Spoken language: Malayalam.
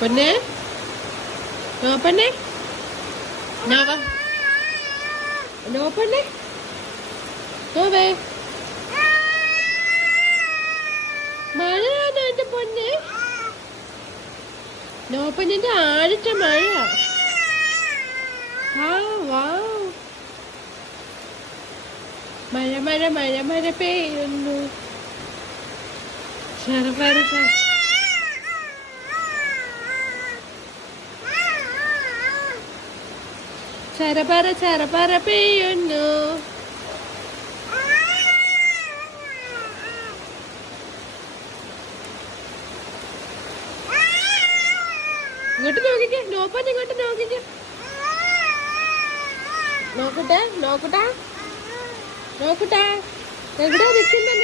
പൊന്നെ നോപ്പന്നെ നോവ നോപ്പന്നെ നോവേ മഴയാണ് എന്റെ പൊന്നെ. നോപ്പന്നിന്റെ ആഴത്തെ മഴ. മഴ മഴ മഴ മഴ പെയ്യുന്നു. ചരപര ചരപര ചരപര പെയ്യുന്നു. ഇങ്ങോട്ട് നോക്കിക്കേ, നോപ്പൻ ഇങ്ങോട്ട് നോക്കിക്കേ. നോക്കട്ടെ നോക്കട്ടെ നോക്കട്ടെ, എവിടെയാ നിൽക്കുന്നത്